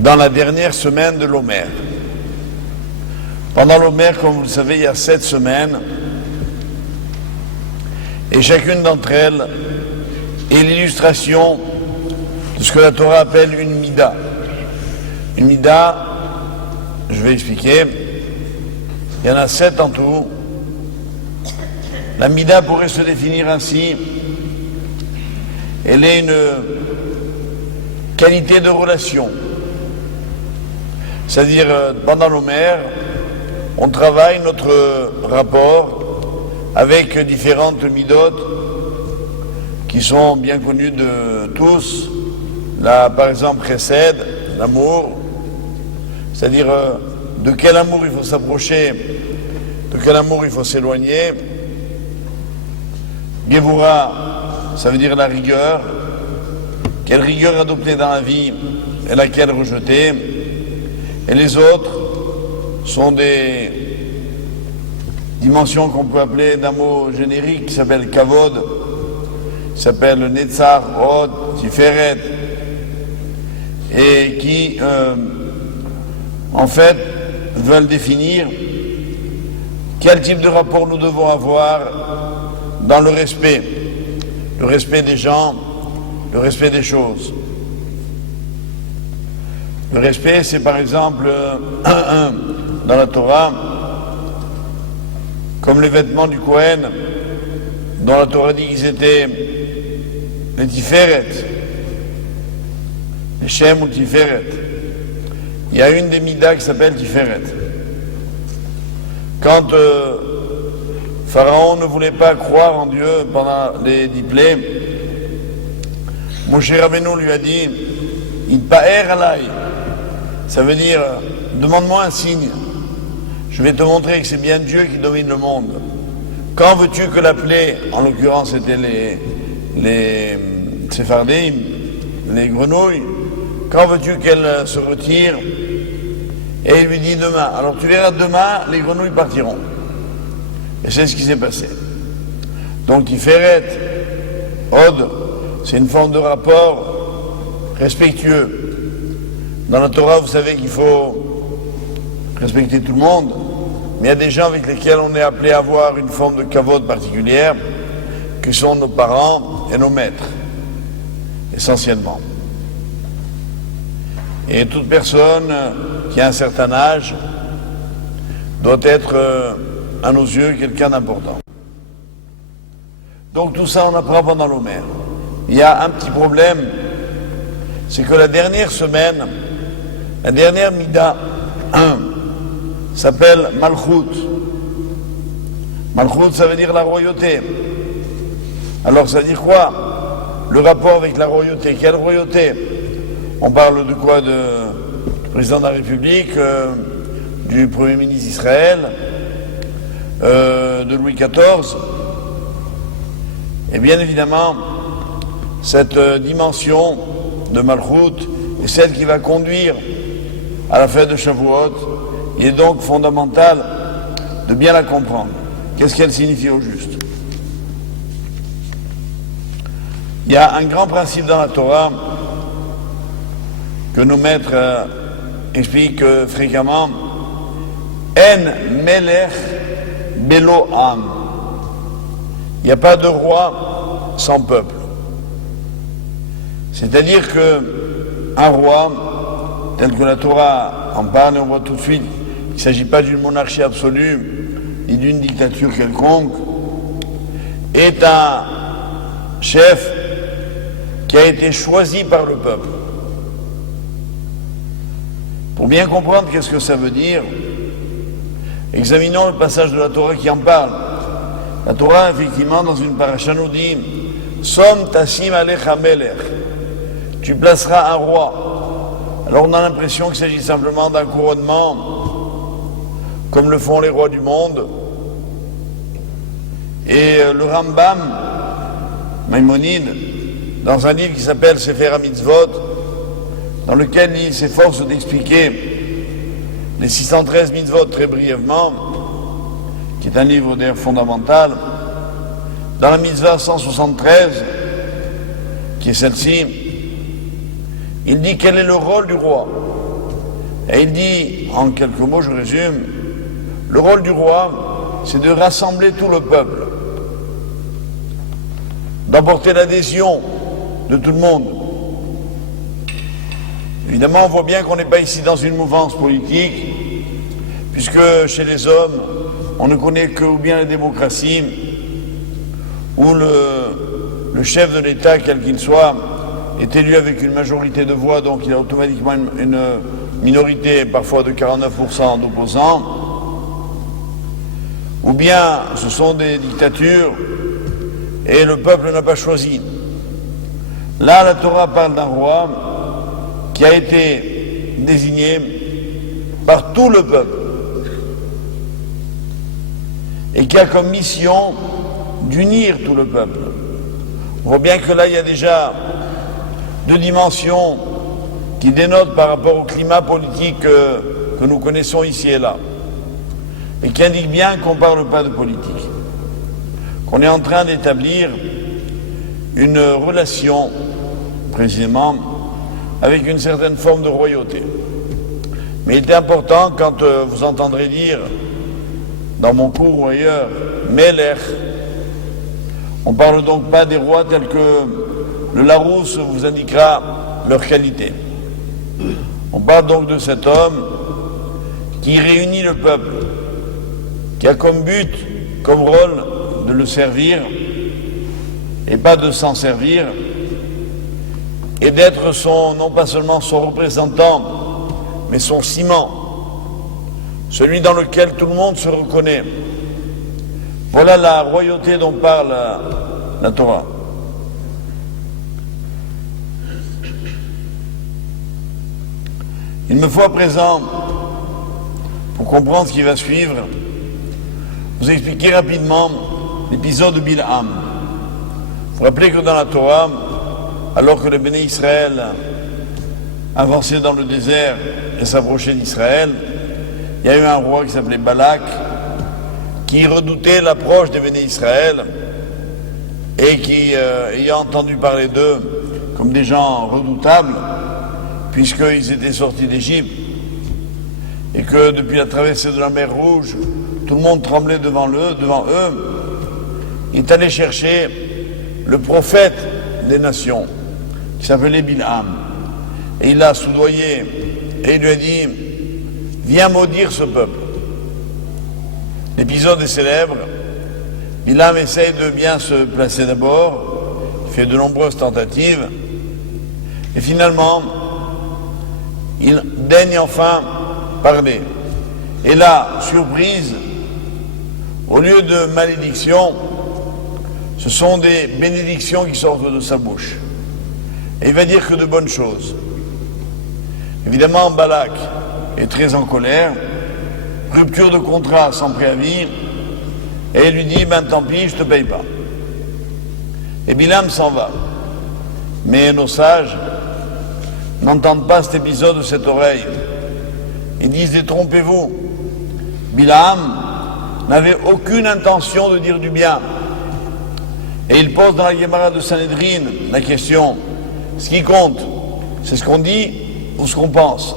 dans la dernière semaine de l'Omer. Pendant l'Omer, comme vous le savez, il y a 7 semaines, et chacune d'entre elles est l'illustration de ce que la Torah appelle une mida. Une mida, je vais expliquer, il y en a 7 en tout. La mida pourrait se définir ainsi: elle est une qualité de relation. C'est-à-dire, pendant l'Omer, on travaille notre rapport avec différentes midotes qui sont bien connues de tous. Là, par exemple, chesed, l'amour, c'est-à-dire de quel amour il faut s'approcher, de quel amour il faut s'éloigner. Gevura, ça veut dire la rigueur, quelle rigueur adopter dans la vie et laquelle rejeter. Et les autres sont des dimensions qu'on peut appeler d'un mot générique qui s'appelle kavod, qui s'appelle netzar, od, tiferet, et qui en fait veulent définir quel type de rapport nous devons avoir dans le respect des gens, le respect des choses. Le respect, c'est par exemple dans la Torah, comme les vêtements du Kohen, dont la Torah dit qu'ils étaient les Tiferet, les Shem ou Tiferet. Il y a une des Midas qui s'appelle Tiferet. Quand Pharaon ne voulait pas croire en Dieu pendant les 10 plaies, Moshe Rabbeinu lui a dit « Itpa'er alay ». Ça veut dire « Demande-moi un signe, je vais te montrer que c'est bien Dieu qui domine le monde. Quand veux-tu que la plaie, en l'occurrence c'était les Sephardim, les grenouilles, quand veux-tu qu'elle se retire ?» Et il lui dit « Demain ». Alors tu verras, demain, les grenouilles partiront. Et c'est ce qui s'est passé. Donc Tiferet, Od, c'est une forme de rapport respectueux. Dans la Torah, vous savez qu'il faut respecter tout le monde, mais il y a des gens avec lesquels on est appelé à avoir une forme de kavod particulière, qui sont nos parents et nos maîtres, essentiellement. Et toute personne qui a un certain âge doit être, à nos yeux, quelqu'un d'important. Donc tout ça, on apprend pendant l'Omer. Il y a un petit problème, c'est que la dernière semaine, la dernière Mida, s'appelle Malchut. Malchut, ça veut dire la royauté. Alors ça veut dire quoi? Le rapport avec la royauté. Quelle royauté? On parle de quoi? Du président de la République, du Premier ministre d'Israël, de Louis XIV. Et bien évidemment, cette dimension de Malchut est celle qui va conduire à la fête de Shavuot. Il est donc fondamental de bien la comprendre. Qu'est-ce qu'elle signifie au juste? Il y a un grand principe dans la Torah que nos maîtres expliquent fréquemment: En melech belo am. Il n'y a pas de roi sans peuple. C'est-à-dire qu'un roi, tel que la Torah en parle, et on voit tout de suite qu'il ne s'agit pas d'une monarchie absolue, ni d'une dictature quelconque, est un chef qui a été choisi par le peuple. Pour bien comprendre qu'est-ce que ça veut dire, examinons le passage de la Torah qui en parle. La Torah, effectivement, dans une paracha nous dit « Som tasim alecha melech » tu placeras un roi. Alors on a l'impression qu'il s'agit simplement d'un couronnement, comme le font les rois du monde. Et le Rambam, Maïmonide, dans un livre qui s'appelle Sefer HaMitzvot, dans lequel il s'efforce d'expliquer les 613 mitzvot très brièvement, qui est un livre d'ailleurs fondamental, dans la mitzvah 173, qui est celle-ci, il dit quel est le rôle du roi. Et il dit, en quelques mots, je résume, le rôle du roi, c'est de rassembler tout le peuple, d'emporter l'adhésion de tout le monde. Évidemment, on voit bien qu'on n'est pas ici dans une mouvance politique, puisque chez les hommes, on ne connaît que ou bien la démocratie, où le chef de l'État, quel qu'il soit, est élu avec une majorité de voix, donc il a automatiquement une minorité, parfois de 49% d'opposants, ou bien ce sont des dictatures et le peuple n'a pas choisi. Là, la Torah parle d'un roi qui a été désigné par tout le peuple et qui a comme mission d'unir tout le peuple. On voit bien que là, il y a déjà deux dimensions qui dénotent par rapport au climat politique que nous connaissons ici et là, et qui indiquent bien qu'on ne parle pas de politique, qu'on est en train d'établir une relation, précisément, avec une certaine forme de royauté. Mais il est important, quand vous entendrez dire, dans mon cours ou ailleurs, Melech, on ne parle donc pas des rois tels que le Larousse vous indiquera leur qualité. On parle donc de cet homme qui réunit le peuple, qui a comme but, comme rôle, de le servir, et pas de s'en servir, et d'être non pas seulement son représentant, mais son ciment, celui dans lequel tout le monde se reconnaît. Voilà la royauté dont parle la Torah. Il me faut à présent, pour comprendre ce qui va suivre, vous expliquer rapidement l'épisode de Bilham. Vous rappelez que dans la Torah, alors que le Béné Israël avançait dans le désert et s'approchait d'Israël, il y a eu un roi qui s'appelait Balak, qui redoutait l'approche des Béné Israël et qui, ayant entendu parler d'eux comme des gens redoutables, puisqu'ils étaient sortis d'Égypte et que depuis la traversée de la mer Rouge, tout le monde tremblait devant eux, il est allé chercher le prophète des nations, qui s'appelait Bilham. Et il l'a soudoyé et il lui a dit, viens maudire ce peuple. L'épisode est célèbre. Bilham essaye de bien se placer d'abord, il fait de nombreuses tentatives, et finalement, il daigne enfin parler. Et là, surprise, au lieu de malédiction, ce sont des bénédictions qui sortent de sa bouche. Et il va dire que de bonnes choses. Évidemment, Balak est très en colère, rupture de contrat sans préavis, et il lui dit, ben tant pis, je ne te paye pas. Et Bilham s'en va. Mais nos sages n'entendent pas cet épisode de cette oreille. Ils disent, détrompez-vous, Bilham n'avait aucune intention de dire du bien. Et il pose dans la Gemara de Sanhedrin la question, ce qui compte, c'est ce qu'on dit ou ce qu'on pense.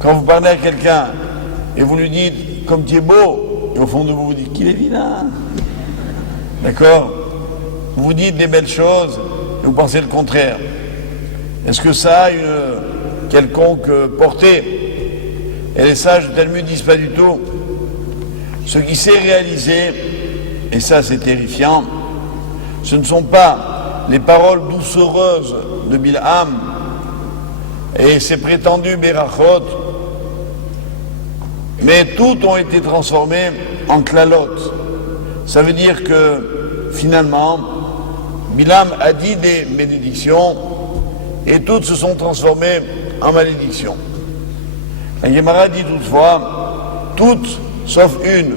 Quand vous parlez à quelqu'un et vous lui dites, comme tu es beau, et au fond de vous, vous dites qu'il est vilain. D'accord? Vous vous dites des belles choses et vous pensez le contraire. Est-ce que ça a une quelconque portée? Et les sages du Talmud disent pas du tout. Ce qui s'est réalisé, et ça c'est terrifiant, ce ne sont pas les paroles doucereuses de Bilham et ses prétendus berachot, mais toutes ont été transformées en klalot. Ça veut dire que finalement, Bilham a dit des bénédictions et toutes se sont transformées en malédictions. La Gemara dit toutefois, toutes sauf une.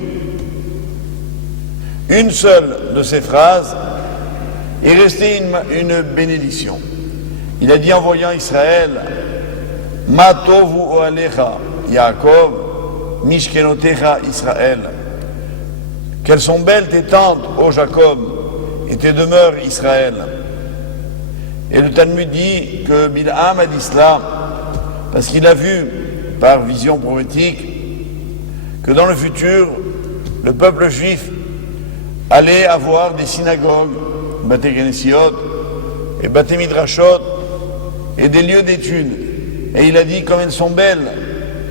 Une seule de ces phrases est restée une bénédiction. Il a dit en voyant Israël, Ma tovu oalecha Yaakov, mishkenotecha Israël. Quelles sont belles tes tentes, ô Jacob, et tes demeures, Israël. Et le Talmud dit que Bilham a dit cela parce qu'il a vu, par vision prophétique, que dans le futur, le peuple juif allait avoir des synagogues, Bate Genesiot et Bate Midrashot, et des lieux d'études. Et il a dit, comme elles sont belles,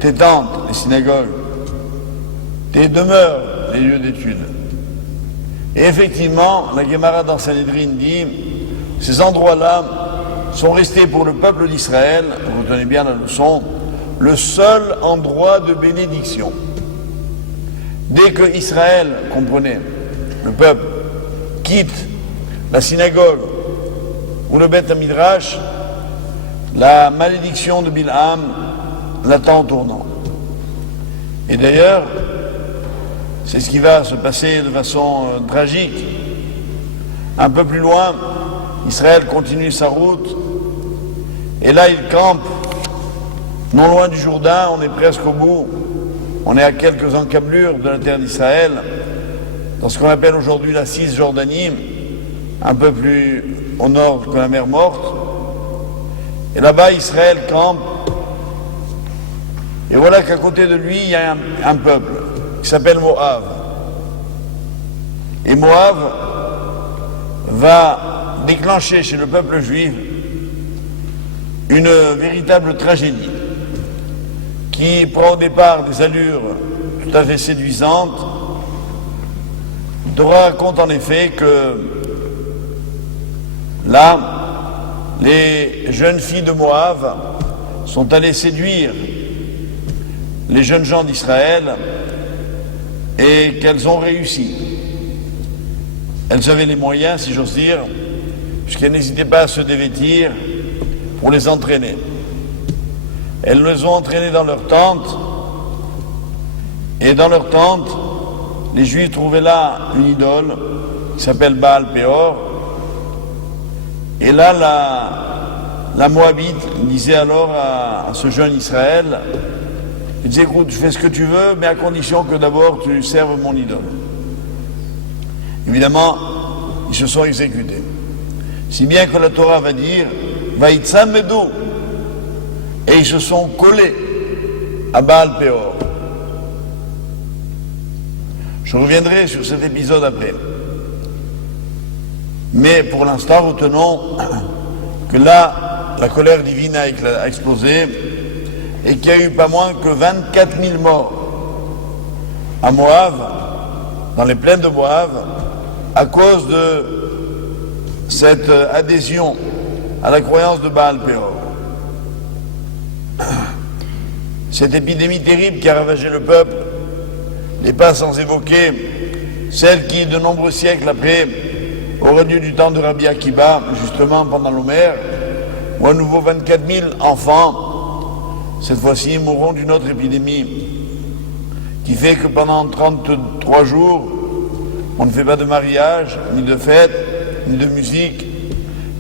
tes tentes, les synagogues, tes demeures, les lieux d'études. Et effectivement, la Gemara dans Sanhedrin dit, ces endroits-là sont restés pour le peuple d'Israël, retenez bien la leçon, le seul endroit de bénédiction. Dès que Israël, comprenez, le peuple, quitte la synagogue ou le Beth Midrash, la malédiction de Bilham l'attend en tournant. Et d'ailleurs, c'est ce qui va se passer de façon tragique. Un peu plus loin, Israël continue sa route, et là il campe, non loin du Jourdain, on est presque au bout, on est à quelques encablures de la terre d'Israël, dans ce qu'on appelle aujourd'hui la Cisjordanie, un peu plus au nord que la mer Morte. Et là-bas, Israël campe. Et voilà qu'à côté de lui, il y a un peuple qui s'appelle Moab. Et Moab va déclencher chez le peuple juif une véritable tragédie qui prend au départ des allures tout à fait séduisantes. Torah raconte en effet que là, les jeunes filles de Moab sont allées séduire les jeunes gens d'Israël et qu'elles ont réussi. Elles avaient les moyens, si j'ose dire, puisqu'elles n'hésitaient pas à se dévêtir pour les entraîner. Elles les ont entraînés dans leur tente, et dans leur tente, les Juifs trouvaient là une idole qui s'appelle Baal Péor. Et là, la Moabite disait alors à ce jeune Israël, il disait, écoute, fais ce que tu veux, mais à condition que d'abord tu serves mon idole. Évidemment, ils se sont exécutés. Si bien que la Torah va dire, Vaïtsam Medou, et ils se sont collés à Baal Péor. Je reviendrai sur cet épisode après. Mais pour l'instant, retenons que là, la colère divine a explosé et qu'il y a eu pas moins que 24 000 morts à Moab, dans les plaines de Moab, à cause de cette adhésion à la croyance de Baal Péor. Cette épidémie terrible qui a ravagé le peuple n'est pas sans évoquer celle qui, de nombreux siècles après, aurait dû du temps de Rabbi Akiba, justement pendant l'Omer, où à nouveau 24 000 enfants, cette fois-ci, mourront d'une autre épidémie, qui fait que pendant 33 jours, on ne fait pas de mariage, ni de fête, ni de musique,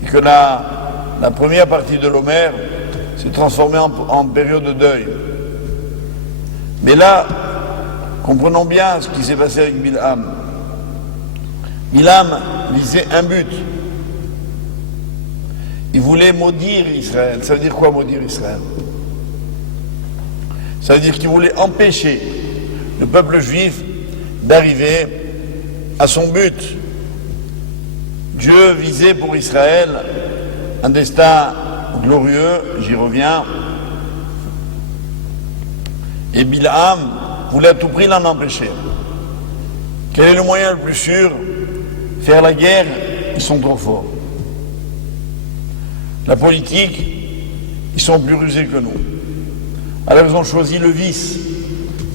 et que la première partie de l'Omer s'est transformée en période de deuil. Mais là, comprenons bien ce qui s'est passé avec Bilham. Bilham visait un but. Il voulait maudire Israël. Ça veut dire quoi maudire Israël? Ça veut dire qu'il voulait empêcher le peuple juif d'arriver à son but. Dieu visait pour Israël un destin glorieux, j'y reviens. Et Bilham voulait à tout prix l'en empêcher. Quel est le moyen le plus sûr? Faire la guerre, ils sont trop forts. La politique, ils sont plus rusés que nous. Alors ils ont choisi le vice,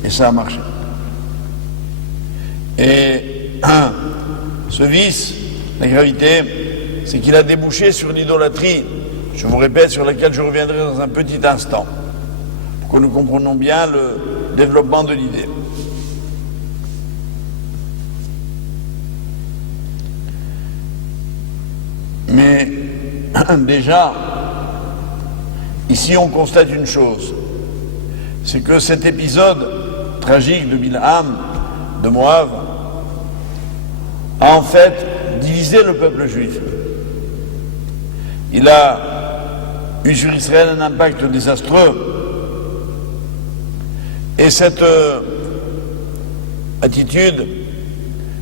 et ça a marché. Et ce vice, la gravité, c'est qu'il a débouché sur l'idolâtrie, je vous répète, sur laquelle je reviendrai dans un petit instant, pour que nous comprenions bien le développement de l'idée. Mais déjà, ici on constate une chose, c'est que cet épisode tragique de Bilham, de Moab, a en fait divisé le peuple juif. Il a eu sur Israël un impact désastreux. Et cette attitude,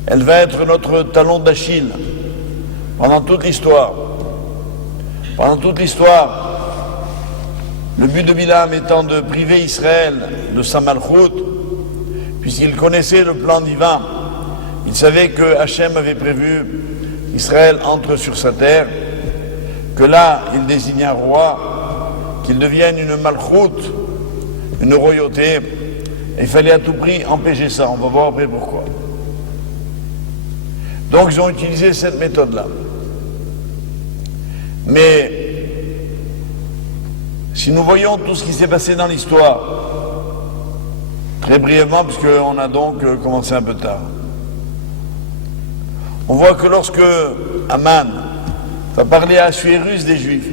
elle va être notre talon d'Achille pendant toute l'histoire. Pendant toute l'histoire, le but de Bilam étant de priver Israël de sa malchoute, puisqu'il connaissait le plan divin. Il savait que Hachem avait prévu qu'Israël entre sur sa terre, que là, il désignait un roi, qu'il devienne une malchoute, une royauté. Et il fallait à tout prix empêcher ça. On va voir après pourquoi. Donc, ils ont utilisé cette méthode-là. Mais si nous voyons tout ce qui s'est passé dans l'histoire, très brièvement, puisqu'on a donc commencé un peu tard, on voit que lorsque Aman va parler à Assuérus des Juifs,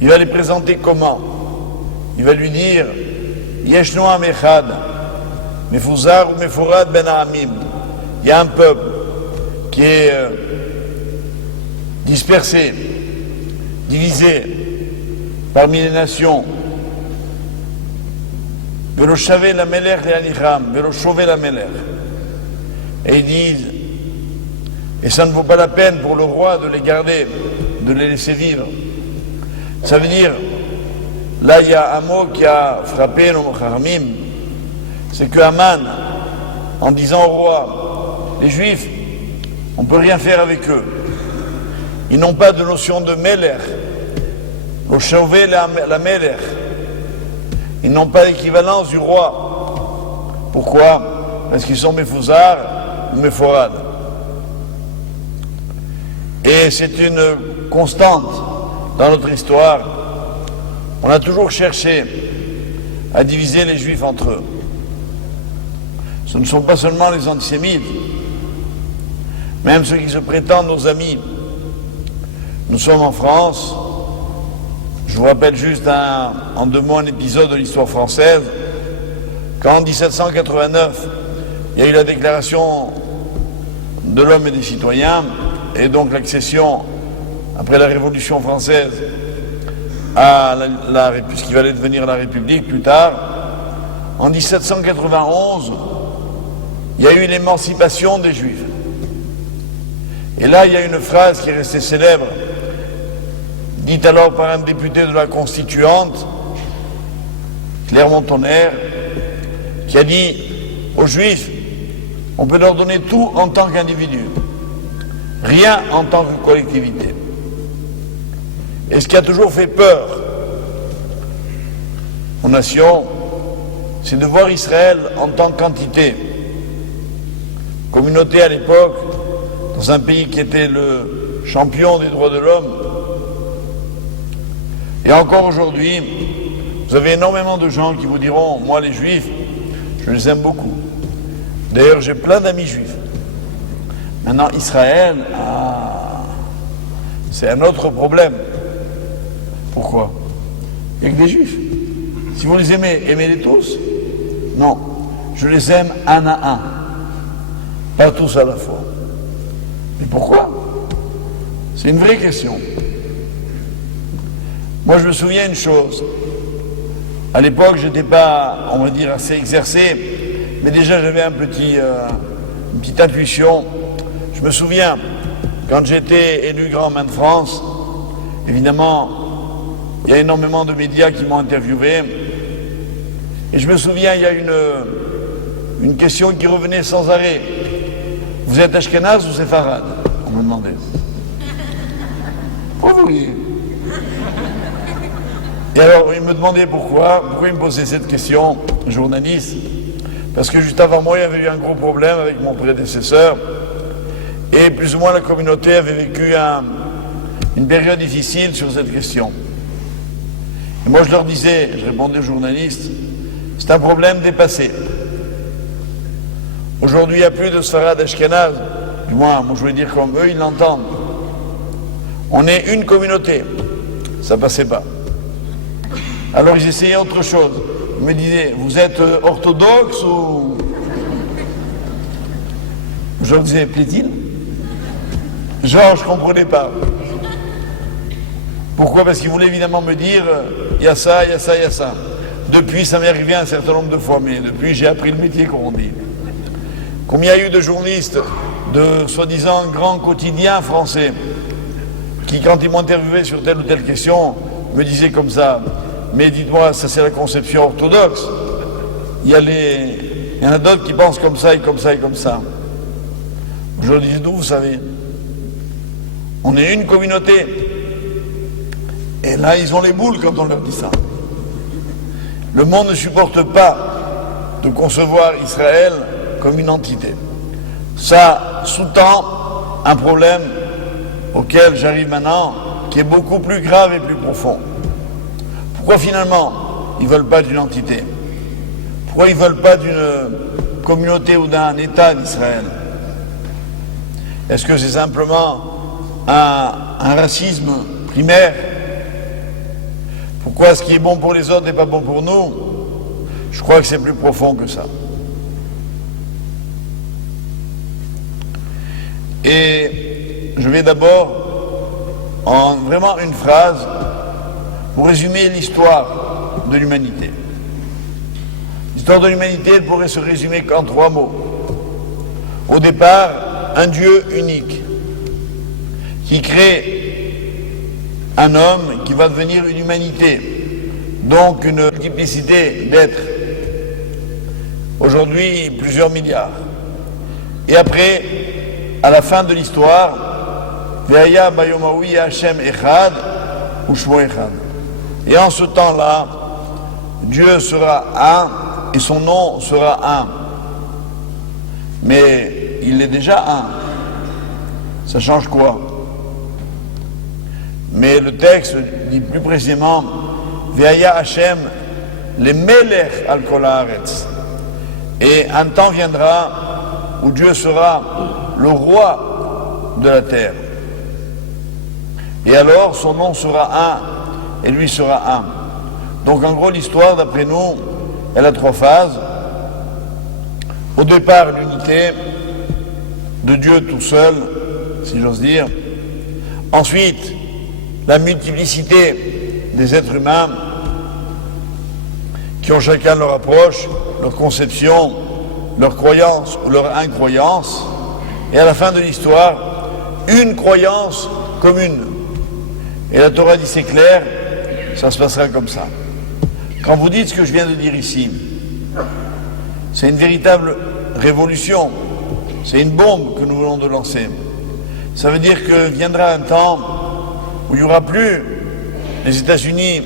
il va les présenter comment? Il va lui dire Yeshno Am Echad, Mefuzar ou Meforad Ben Ha'amim. Il y a un peuple qui est dispersé, divisé parmi les nations. Velo Shavé la Melech et Anicham, Velo Chauvé la Melech. Et ils disent, et ça ne vaut pas la peine pour le roi de les garder, de les laisser vivre. Ça veut dire, là il y a un mot qui a frappé nos Kharamim, c'est que Aman, en disant au roi, les Juifs, on ne peut rien faire avec eux. Ils n'ont pas de notion de Melech, au Chauvé la Melech. Ils n'ont pas l'équivalence du roi. Pourquoi? Parce qu'ils sont Mefouzar ou Meforad. Et c'est une constante dans notre histoire. On a toujours cherché à diviser les Juifs entre eux. Ce ne sont pas seulement les antisémites, même ceux qui se prétendent nos amis. Nous sommes en France. Je vous rappelle juste en 2 mots un épisode de l'histoire française. Quand en 1789, il y a eu la déclaration de l'homme et des citoyens, et donc l'accession, après la Révolution française, à ce qui allait devenir la République plus tard, en 1791, il y a eu l'émancipation des Juifs. Et là, il y a une phrase qui est restée célèbre, dite alors par un député de la Constituante, Clermont-Tonnerre, qui a dit aux Juifs, on peut leur donner tout en tant qu'individu, rien en tant que collectivité. Et ce qui a toujours fait peur aux nations, c'est de voir Israël en tant qu'entité, communauté à l'époque, dans un pays qui était le champion des droits de l'homme. Et encore aujourd'hui, vous avez énormément de gens qui vous diront, moi les Juifs, je les aime beaucoup. D'ailleurs, j'ai plein d'amis juifs. Maintenant, Israël, c'est un autre problème. Pourquoi? Il n'y a que des Juifs. Si vous les aimez, aimez-les tous? Non. Je les aime un à un. Pas tous à la fois. Mais pourquoi? C'est une vraie question. Moi, je me souviens une chose. À l'époque, je n'étais pas, on va dire, assez exercé, mais déjà j'avais une petite intuition. Je me souviens, quand j'étais élu grand maire de France, évidemment, il y a énormément de médias qui m'ont interviewé. Et je me souviens, il y a une question qui revenait sans arrêt. Vous êtes Ashkenaz ou Séfarade? On me demandait. Pourquoi vous riez? Et alors, il me demandait pourquoi il me posait cette question, journaliste. Parce que juste avant moi, il y avait eu un gros problème avec mon prédécesseur. Et plus ou moins la communauté avait vécu une période difficile sur cette question. Et moi, je leur disais, je répondais aux journalistes, c'est un problème dépassé. Aujourd'hui, il n'y a plus de Sfarad Ashkenaz. Du moins, moi, je voulais dire comme eux, ils l'entendent. On est une communauté. Ça passait pas. Alors ils essayaient autre chose. Ils me disaient, vous êtes orthodoxe ou... Je leur disais, plaît-il? Genre, je ne comprenais pas. Pourquoi? Parce qu'il voulait évidemment me dire, il y a ça, il y a ça, il y a ça. Depuis, ça m'est arrivé un certain nombre de fois, mais depuis, j'ai appris le métier, comme on dit. Combien il y a eu de journalistes, de soi-disant grands quotidiens français, qui, quand ils m'ont interviewé sur telle ou telle question, me disaient comme ça, mais dites-moi, ça c'est la conception orthodoxe. Il y en a d'autres qui pensent comme ça et comme ça et comme ça. Je leur dis, d'où vous savez? On est une communauté. Et là, ils ont les boules quand on leur dit ça. Le monde ne supporte pas de concevoir Israël comme une entité. Ça sous-tend un problème auquel j'arrive maintenant, qui est beaucoup plus grave et plus profond. Pourquoi finalement ils ne veulent pas d'une entité? Pourquoi ils ne veulent pas d'une communauté ou d'un État d'Israël? Est-ce que c'est simplement un racisme primaire? Pourquoi ce qui est bon pour les autres n'est pas bon pour nous? Je crois que c'est plus profond que ça. Et je vais d'abord, en vraiment une phrase, pour résumer l'histoire de l'humanité. L'histoire de l'humanité, elle pourrait se résumer qu'en 3 mots. Au départ, un Dieu unique, qui crée un homme qui va devenir une humanité, donc une multiplicité d'êtres. Aujourd'hui, plusieurs milliards. Et après, à la fin de l'histoire, Ve'aya bayomawi Hashem echad ou Shmo echad. Et en ce temps-là, Dieu sera un et son nom sera un. Mais il est déjà un. Ça change quoi? Mais le texte dit plus précisément Ve'aya Hashem le melech al kol haaretz. Et un temps viendra où Dieu sera le roi de la terre. Et alors son nom sera un et lui sera un. Donc en gros l'histoire d'après nous, elle a 3 phases. Au départ l'unité de Dieu tout seul, si j'ose dire. Ensuite la multiplicité des êtres humains qui ont chacun leur approche, leur conception, leur croyance ou leur incroyance. Et à la fin de l'histoire, une croyance commune. Et la Torah dit c'est clair, ça se passera comme ça. Quand vous dites ce que je viens de dire ici, c'est une véritable révolution, c'est une bombe que nous venons de lancer. Ça veut dire que viendra un temps où il n'y aura plus les États-Unis,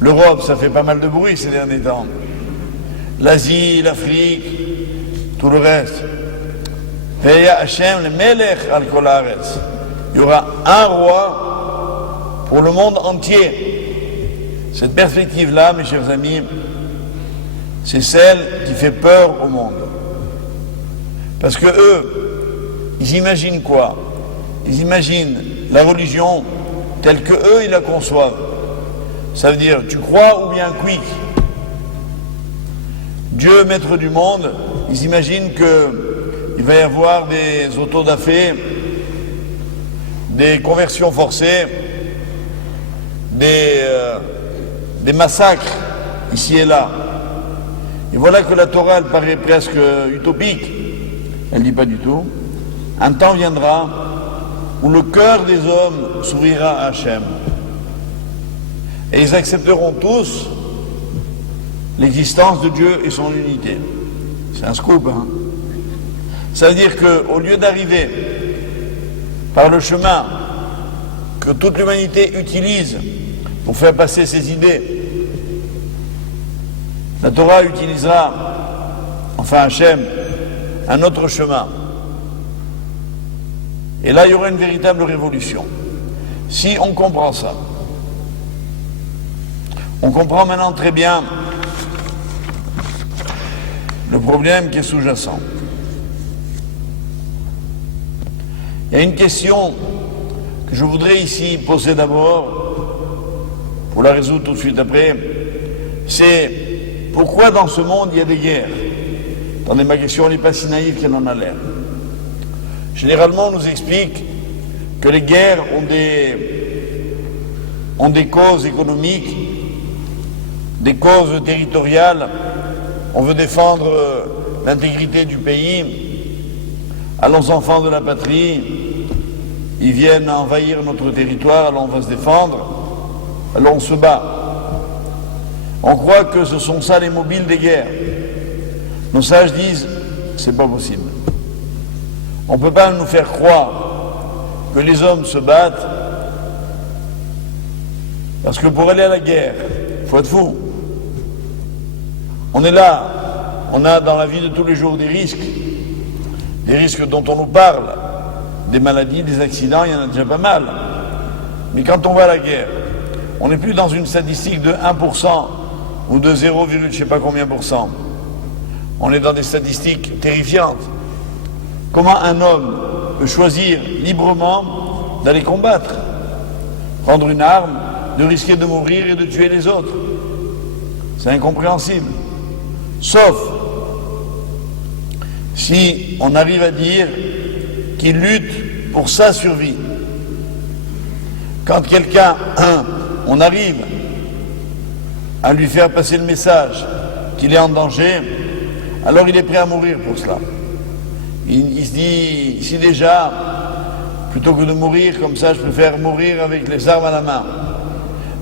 l'Europe, ça fait pas mal de bruit ces derniers temps, l'Asie, l'Afrique, tout le reste. Ve'aya Hashem le melech al kol haaretz. Il y aura un roi pour le monde entier. Cette perspective-là, mes chers amis, c'est celle qui fait peur au monde. Parce que eux, ils imaginent quoi? Ils imaginent la religion telle que eux, ils la conçoivent. Ça veut dire, tu crois ou bien quick. Dieu, maître du monde, ils imaginent qu'il va y avoir des autodafés, des conversions forcées, des massacres ici et là. Et voilà que la Torah, elle paraît presque utopique. Elle ne dit pas du tout. Un temps viendra où le cœur des hommes s'ouvrira à Hachem. Et ils accepteront tous l'existence de Dieu et son unité. C'est un scoop, hein? Ça veut dire qu'au lieu d'arriver par le chemin que toute l'humanité utilise pour faire passer ses idées, la Torah utilisera, enfin Hachem, un autre chemin. Et là, il y aura une véritable révolution. Si on comprend ça, on comprend maintenant très bien le problème qui est sous-jacent. Il y a une question que je voudrais ici poser d'abord, pour la résoudre tout de suite après, c'est pourquoi dans ce monde il y a des guerres? Attendez, ma question n'est pas si naïve qu'elle en a l'air. Généralement, on nous explique que les guerres ont ont des causes économiques, des causes territoriales. On veut défendre l'intégrité du pays. Allons, enfants de la patrie, ils viennent envahir notre territoire, alors on va se défendre, alors on se bat. On croit que ce sont ça les mobiles des guerres. Nos sages disent, c'est pas possible. On ne peut pas nous faire croire que les hommes se battent, parce que pour aller à la guerre, il faut être fou. On est là, on a dans la vie de tous les jours des risques dont on nous parle, des maladies, des accidents, il y en a déjà pas mal. Mais quand on va à la guerre, on n'est plus dans une statistique de 1% ou de 0, je sais pas combien %. On est dans des statistiques terrifiantes. Comment un homme peut choisir librement d'aller combattre, prendre une arme, de risquer de mourir et de tuer les autres? C'est incompréhensible. Sauf si on arrive à dire qu'il lutte pour sa survie. Quand quelqu'un, on arrive à lui faire passer le message qu'il est en danger, alors il est prêt à mourir pour cela. Il se dit, si déjà, plutôt que de mourir comme ça, je préfère mourir avec les armes à la main.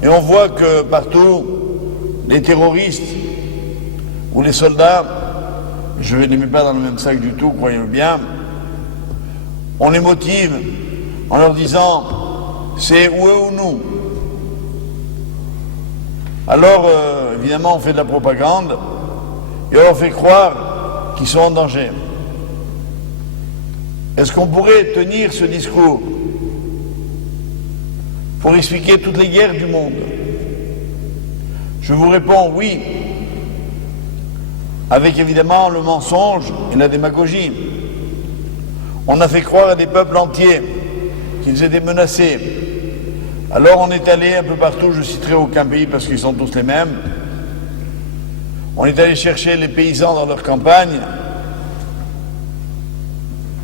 Et on voit que partout, les terroristes ou les soldats, je ne les mets pas dans le même sac du tout, croyez-le bien, on les motive en leur disant, c'est ou eux ou nous. Alors, évidemment, on fait de la propagande et on leur fait croire qu'ils sont en danger. Est-ce qu'on pourrait tenir ce discours pour expliquer toutes les guerres du monde? Je vous réponds oui, avec évidemment le mensonge et la démagogie. On a fait croire à des peuples entiers qu'ils étaient menacés. Alors on est allé un peu partout, je ne citerai aucun pays parce qu'ils sont tous les mêmes. On est allé chercher les paysans dans leur campagne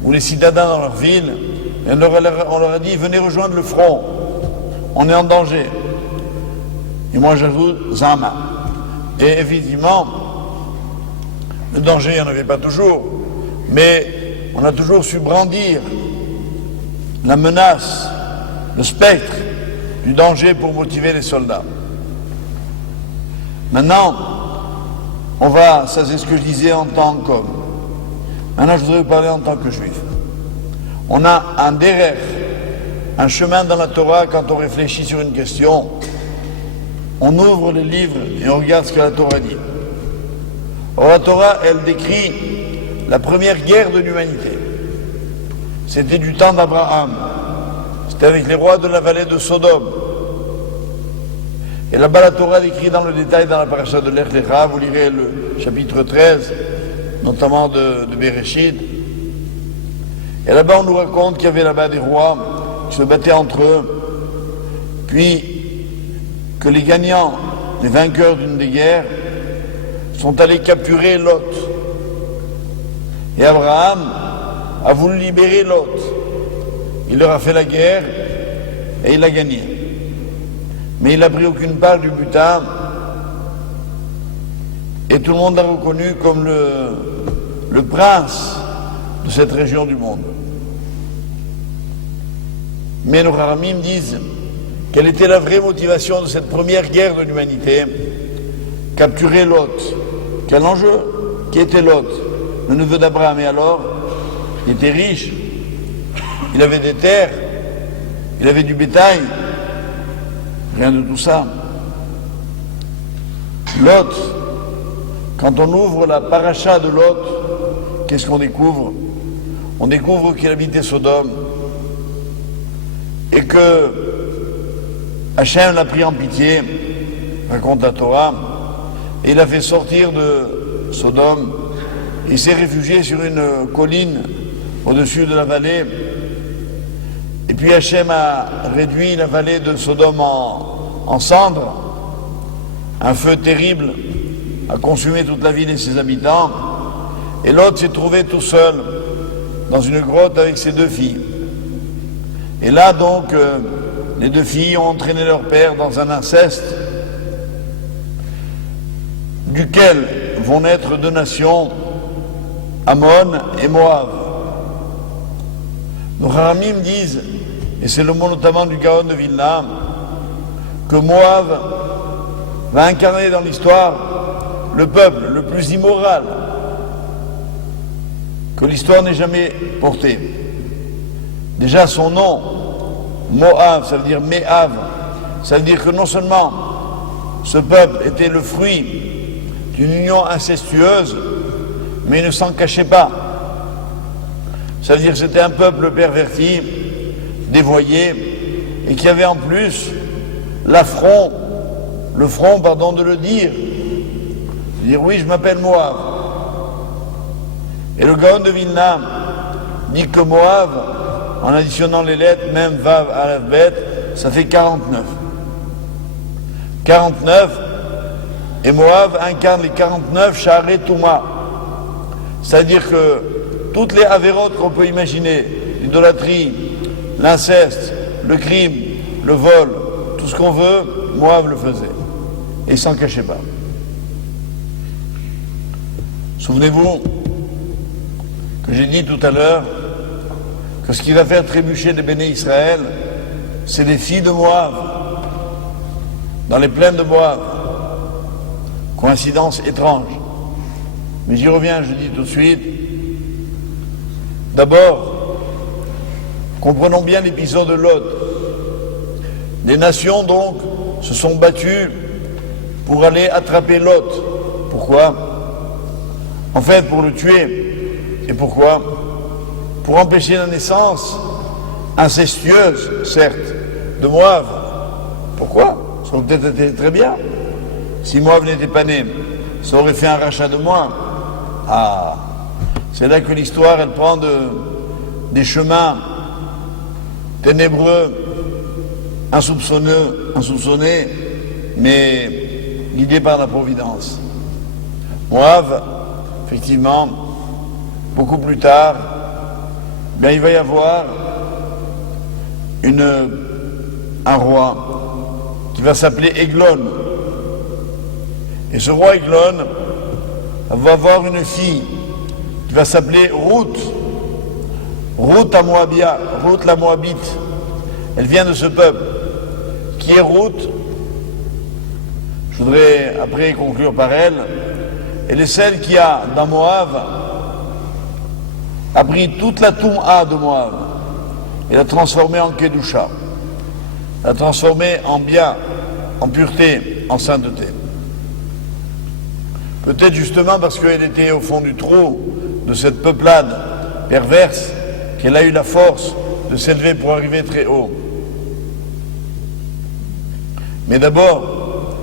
ou les citadins dans leur ville, et on leur a dit, venez rejoindre le front, on est en danger. Et moi j'ajoute, Zama. Et effectivement, le danger, il n'y en avait pas toujours, mais on a toujours su brandir la menace, le spectre du danger pour motiver les soldats. Maintenant, ça c'est ce que je disais en tant qu'homme. Maintenant, je voudrais vous parler en tant que juif. On a un derech, un chemin dans la Torah quand on réfléchit sur une question. On ouvre les livres et on regarde ce que la Torah dit. Or, la Torah, elle décrit la première guerre de l'humanité. C'était du temps d'Abraham. C'était avec les rois de la vallée de Sodome. Et là-bas, la Torah décrit dans le détail dans la paracha de Lech Lecha, vous lirez le chapitre 13, notamment de Bereshit. Et là-bas, on nous raconte qu'il y avait là-bas des rois qui se battaient entre eux, puis que les gagnants, les vainqueurs d'une des guerres, sont allés capturer Lot. Et Abraham a voulu libérer Lot. Il leur a fait la guerre et il a gagné. Mais il n'a pris aucune part du butin et tout le monde l'a reconnu comme le prince de cette région du monde. Mais nos Haramim disent quelle était la vraie motivation de cette première guerre de l'humanité? Capturer Lot. Quel enjeu? Qui était Lot? Le neveu d'Abraham. Et alors, il était riche, il avait des terres, il avait du bétail. Rien de tout ça. Lot, quand on ouvre la paracha de Lot, qu'est-ce qu'on découvre? On découvre qu'il habitait Sodome et que Hachem l'a pris en pitié, raconte la Torah, et il l'a fait sortir de Sodome. Il s'est réfugié sur une colline au-dessus de la vallée. Et puis Hachem a réduit la vallée de Sodome en cendres. Un feu terrible a consumé toute la ville et ses habitants. Et Lot s'est trouvé tout seul dans une grotte avec ses 2 filles. Et là donc, les deux filles ont entraîné leur père dans un inceste, duquel vont naître deux nations, Ammon et Moab. Nos Haramim disent, et c'est le mot notamment du Gaon de Vilna, que Moab va incarner dans l'histoire le peuple le plus immoral que l'histoire n'ait jamais porté. Déjà son nom, Moab, ça veut dire Méhav, ça veut dire que non seulement ce peuple était le fruit d'une union incestueuse, mais il ne s'en cachait pas. Ça veut dire que c'était un peuple perverti, dévoyé, et qui avait en plus le front, de le dire. De dire oui, je m'appelle Moab. Et le Gaon de Vilna dit que Moab, en additionnant les lettres, même Vav, Aleph, Bet, ça fait 49. 49, et Moab incarne les 49 Sha'arei Touma. C'est-à-dire que toutes les avérotes qu'on peut imaginer, l'idolâtrie, l'inceste, le crime, le vol, tout ce qu'on veut, Moab le faisait. Et il s'en cachait pas. Souvenez-vous que j'ai dit tout à l'heure que ce qui va faire trébucher les béné Israël, c'est les filles de Moab, dans les plaines de Moab. Coïncidence étrange. Mais j'y reviens, je dis tout de suite. D'abord, comprenons bien l'épisode de Lot. Les nations, donc, se sont battues pour aller attraper Lot. Pourquoi? En fait, pour le tuer. Et pourquoi? Pour empêcher la naissance incestueuse, certes, de Moab. Pourquoi? Ça aurait peut-être été très bien. Si Moab n'était pas né, ça aurait fait un rachat de moins. Ah, c'est là que l'histoire, elle prend des chemins ténébreux, insoupçonnés, mais guidés par la Providence. Moab, effectivement, beaucoup plus tard, bien, il va y avoir un roi qui va s'appeler Eglon. Et ce roi Eglon va avoir une fille qui va s'appeler Ruth. Ruth la Moabite. Elle vient de ce peuple. Qui est Ruth? Je voudrais après conclure par elle. Elle est celle qui a, dans Moab, a pris toute la Touma de Moab et l'a transformée en Kedusha. L'a transformée en bien, en pureté, en sainteté. Peut-être justement parce qu'elle était au fond du trou de cette peuplade perverse qu'elle a eu la force de s'élever pour arriver très haut. Mais d'abord,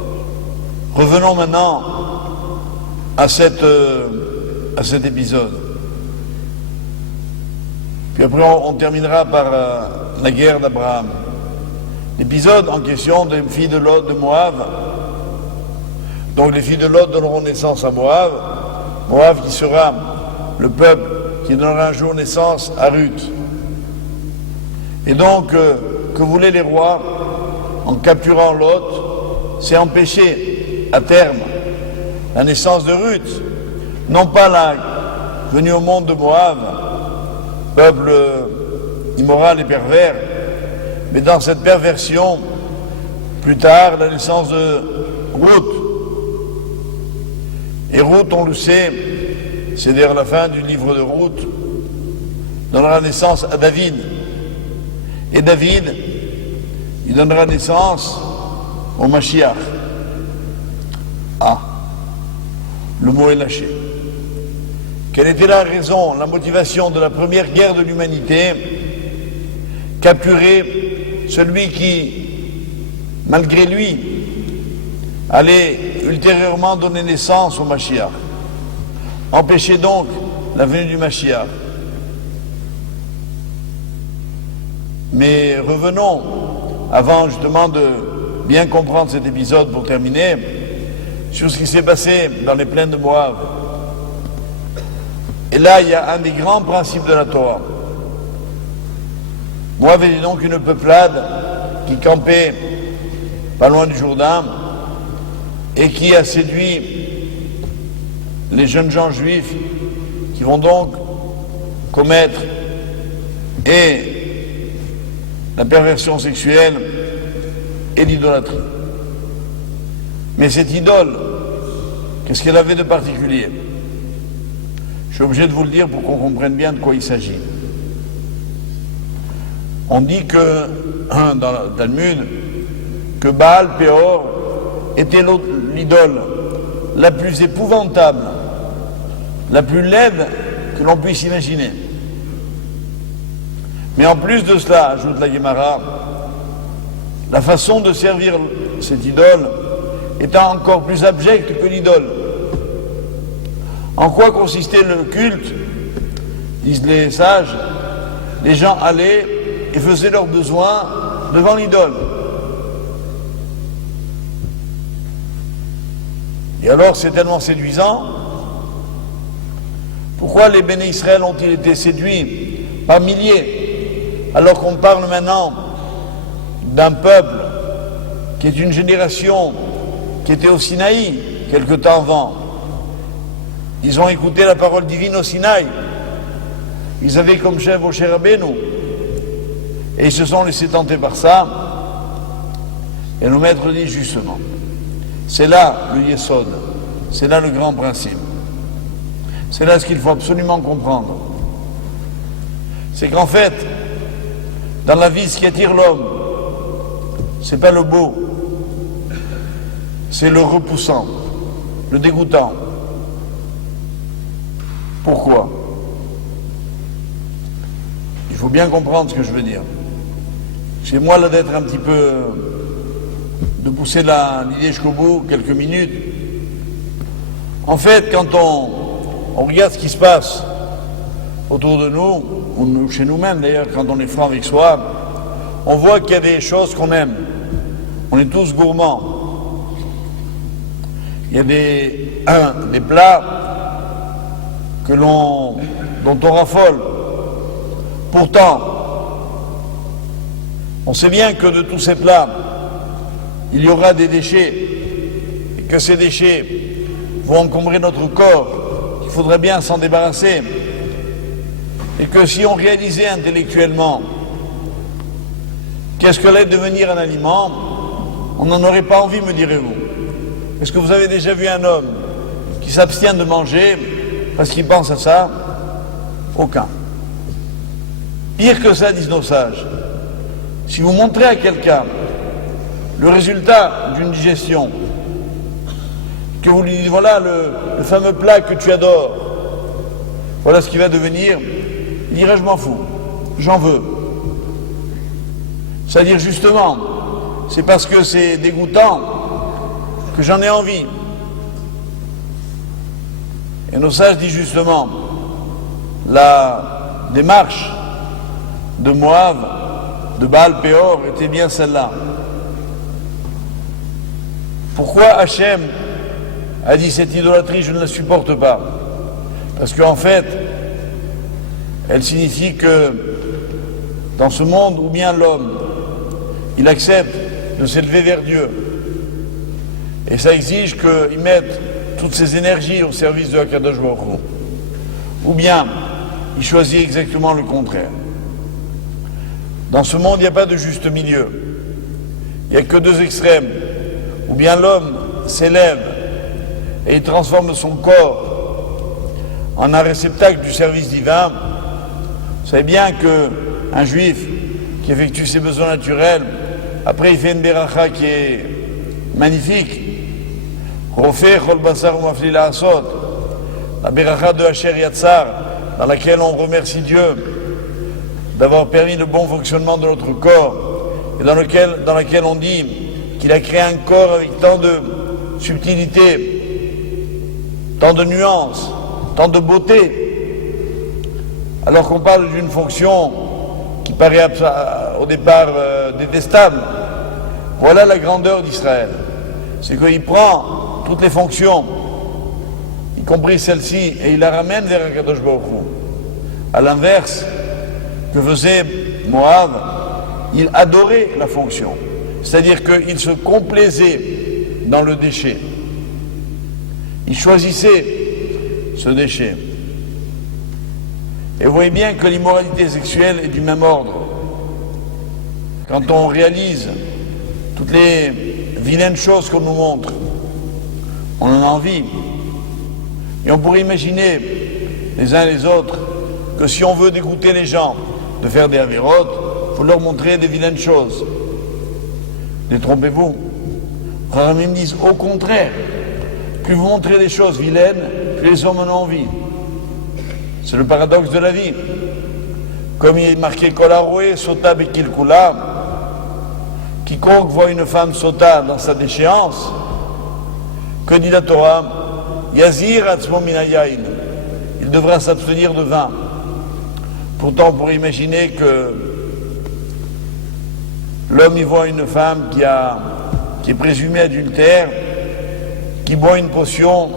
revenons maintenant à cet épisode. Puis après, on terminera par la guerre d'Abraham. L'épisode en question des filles de Lot de Moab. Donc les filles de Lot donneront naissance à Moab. Moab qui sera le peuple qui donnera un jour naissance à Ruth. Et donc, que voulaient les rois en capturant Lot? C'est empêcher à terme la naissance de Ruth. Non pas la venue au monde de Moab, peuple immoral et pervers, mais dans cette perversion, plus tard, la naissance de Ruth. Et Ruth, on le sait, c'est vers la fin du livre de Ruth, donnera naissance à David. Et David, il donnera naissance au Mashiach. Ah, le mot est lâché. Quelle était la raison, la motivation de la première guerre de l'humanité? Capturer celui qui, malgré lui, allait ultérieurement donner naissance au Mashiach. Empêcher donc la venue du Mashiach. Mais revenons, avant justement de bien comprendre cet épisode pour terminer, sur ce qui s'est passé dans les plaines de Moab. Et là, il y a un des grands principes de la Torah. Moab est donc une peuplade qui campait pas loin du Jourdain et qui a séduit les jeunes gens juifs qui vont donc commettre et la perversion sexuelle et l'idolâtrie. Mais cette idole, qu'est-ce qu'elle avait de particulier? Je suis obligé de vous le dire pour qu'on comprenne bien de quoi il s'agit. On dit que, dans le Talmud, que Baal Péor était l'idole la plus épouvantable, la plus laide que l'on puisse imaginer. Mais en plus de cela, ajoute la Guémara, la façon de servir cette idole était encore plus abjecte que l'idole. En quoi consistait le culte? Disent les sages, les gens allaient et faisaient leurs besoins devant l'idole. Et alors c'est tellement séduisant. Pourquoi les béné Israël ont-ils été séduits par milliers, alors qu'on parle maintenant d'un peuple qui est une génération qui était au Sinaï quelque temps avant? Ils ont écouté la parole divine au Sinaï. Ils avaient comme chef Moshe Rabbeinu. Et ils se sont laissés tenter par ça. Et le maître dit justement, c'est là le yesod, c'est là le grand principe. C'est là ce qu'il faut absolument comprendre. C'est qu'en fait, dans la vie, ce qui attire l'homme, c'est pas le beau, c'est le repoussant, le dégoûtant. Pourquoi? Il faut bien comprendre ce que je veux dire. Chez moi, là, d'être un petit peu, de pousser l'idée jusqu'au bout, quelques minutes. En fait, quand on regarde ce qui se passe autour de nous, ou chez nous-mêmes d'ailleurs, quand on est franc avec soi, on voit qu'il y a des choses qu'on aime. On est tous gourmands. Il y a des plats dont on raffole. Pourtant, on sait bien que de tous ces plats, il y aura des déchets, et que ces déchets vont encombrer notre corps, qu'il faudrait bien s'en débarrasser, et que si on réalisait intellectuellement qu'est-ce que allait devenir un aliment, on n'en aurait pas envie, me direz-vous. Est-ce que vous avez déjà vu un homme qui s'abstient de manger parce qu'il pense à ça? Aucun. Pire que ça, disent nos sages. Si vous montrez à quelqu'un le résultat d'une digestion, que vous lui dites voilà le fameux plat que tu adores, voilà ce qu'il va devenir, il dirait je m'en fous, j'en veux. C'est-à-dire justement, c'est parce que c'est dégoûtant que j'en ai envie. Et nos sages disent justement, la démarche de Moab, de Baal Péor, était bien celle-là. Pourquoi Hachem a dit cette idolâtrie, je ne la supporte pas? Parce qu'en fait, elle signifie que dans ce monde où bien l'homme, il accepte de s'élever vers Dieu, et ça exige qu'il mette toutes ses énergies au service de Akadosh Baruch Hu, ou bien il choisit exactement le contraire. Dans ce monde, il n'y a pas de juste milieu. Il n'y a que deux extrêmes. Ou bien l'homme s'élève et il transforme son corps en un réceptacle du service divin. Vous savez bien qu'un juif qui effectue ses besoins naturels, après il fait une beracha qui est magnifique. Rofeh chol basar umafli la'asot. La beracha de Asher Yatzar, dans laquelle on remercie Dieu d'avoir permis le bon fonctionnement de notre corps, et dans laquelle on dit qu'il a créé un corps avec tant de subtilité, tant de nuances, tant de beauté, alors qu'on parle d'une fonction qui paraît au départ détestable. Voilà la grandeur d'Israël. C'est qu'il prend toutes les fonctions, y compris celle-ci, et il la ramène vers Akadosh Baruch Hu. À l'inverse, que faisait Moab, il adorait la fonction. C'est-à-dire qu'il se complaisait dans le déchet. Il choisissait ce déchet. Et vous voyez bien que l'immoralité sexuelle est du même ordre. Quand on réalise toutes les vilaines choses qu'on nous montre, on en a envie. Et on pourrait imaginer, les uns les autres, que si on veut dégoûter les gens de faire des avérotes, il faut leur montrer des vilaines choses. Détrompez-vous. Rami me disent au contraire, plus vous montrez des choses vilaines, plus les hommes en ont envie. C'est le paradoxe de la vie. Comme il est marqué Kolaroé, Sota Bekil Kula, quiconque voit une femme Sota dans sa déchéance, que dit la Torah? Yazir Atzmo Minayain. Il devra s'abstenir de vin. Pourtant, on pourrait imaginer que l'homme y voit une femme qui est présumée adultère, qui boit une potion,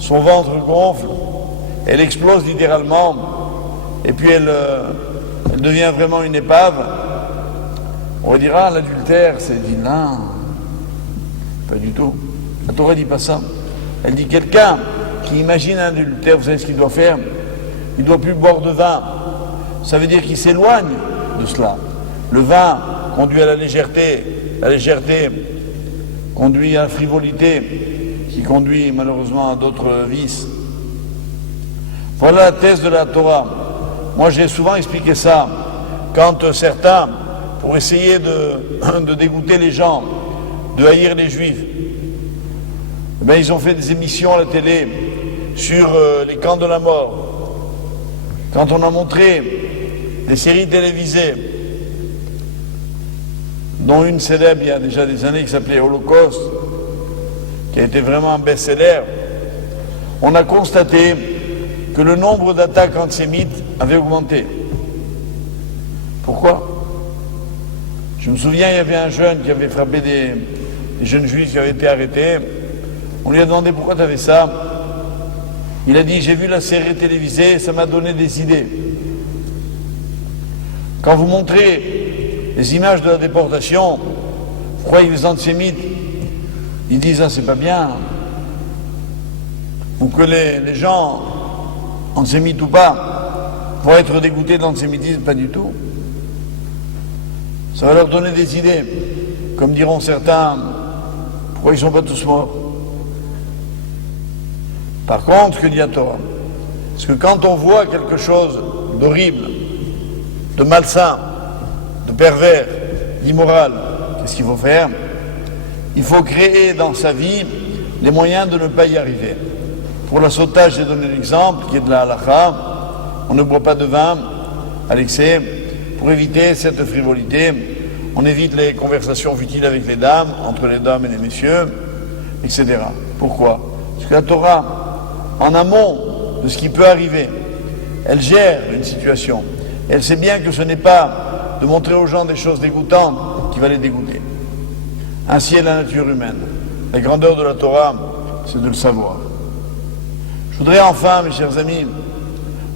son ventre gonfle, elle explose littéralement, et puis elle devient vraiment une épave. On dira, l'adultère, c'est vilain. Pas du tout. La Torah ne dit pas ça. Elle dit quelqu'un qui imagine un adultère, vous savez ce qu'il doit faire? Il ne doit plus boire de vin. Ça veut dire qu'il s'éloigne de cela. Le vin conduit à la légèreté conduit à la frivolité, qui conduit malheureusement à d'autres vices. Voilà la thèse de la Torah. Moi j'ai souvent expliqué ça, quand certains, pour essayer de dégoûter les gens, de haïr les juifs, ils ont fait des émissions à la télé sur les camps de la mort. Quand on a montré des séries télévisées, dont une célèbre il y a déjà des années qui s'appelait Holocauste, qui a été vraiment un best-seller, on a constaté que le nombre d'attaques antisémites avait augmenté. Pourquoi? Je me souviens, il y avait un jeune qui avait frappé des jeunes juifs qui avaient été arrêtés. On lui a demandé pourquoi tu avais ça. Il a dit, j'ai vu la série télévisée et ça m'a donné des idées. Quand vous montrez les images de la déportation, vous croyez que les antisémites, ils disent, ah c'est pas bien. Ou que les gens, antisémites ou pas, vont être dégoûtés de l'antisémitisme, pas du tout. Ça va leur donner des idées. Comme diront certains, pourquoi ils ne sont pas tous morts? Par contre, que dit la Torah? Parce que quand on voit quelque chose d'horrible, de malsain, de pervers, d'immoral, qu'est-ce qu'il faut faire? Il faut créer dans sa vie les moyens de ne pas y arriver. Pour la sautage, j'ai donné l'exemple qui est de la halakha. On ne boit pas de vin à l'excès. Pour éviter cette frivolité, on évite les conversations futiles avec les dames, entre les dames et les messieurs, etc. Pourquoi? Parce que la Torah, en amont de ce qui peut arriver, elle gère une situation. Elle sait bien que ce n'est pas de montrer aux gens des choses dégoûtantes qui va les dégoûter. Ainsi est la nature humaine. La grandeur de la Torah, c'est de le savoir. Je voudrais enfin, mes chers amis,